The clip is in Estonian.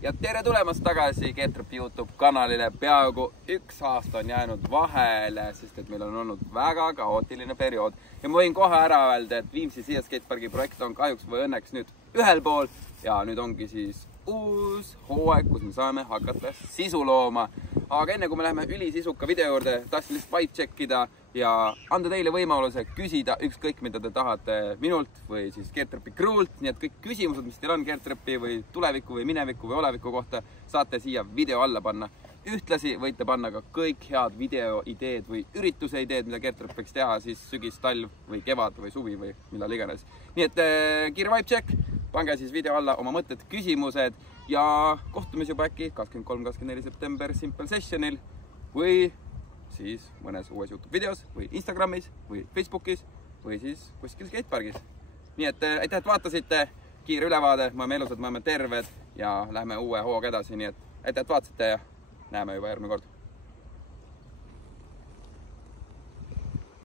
Ja tere tulemast tagasi Getrop YouTube kanalile. Peaaegu 1 aasta on jäänud vahele, sest et meil on olnud väga kaootiline periood. Ja ma võin kohe ära öelda, et Viimsi Siia skatepargi projekt on kahjuks või õnneks nüüd ühel pool. Ja nüüd ongi siis uus hooaeg, kus me saame hakata sisu looma. Aga enne kui me läheme ülisisuka video juurde, tahtsin lihtsalt vibe checkida ja anda teile võimaluse küsida ükskõik, mida te tahate minult või siis Getropi crew'lt. Nii et kõik küsimused, mis teil on Getropi või tuleviku või mineviku või oleviku kohta, saate siia video alla panna. Ühtlasi võite panna ka kõik head videoideed või ürituse ideed, mida Getrop võiks teha siis sügis, talv või kevad või suvi või millal iganes. Nii et kiire vibe check, pange siis video alla oma mõtted, küsimused ja kohtumis juba äkki 23-24 september Simple Sessionil või siis mõnes uues YouTube videos või Instagramis või Facebookis või siis kuskil skatepargis. Nii et aitäh, et vaatasite, kiire ülevaade, me oleme elusad, me oleme terved ja lähme uue hooga edasi, nii et aitäh, et vaatasite ja näeme juba järgmine kord.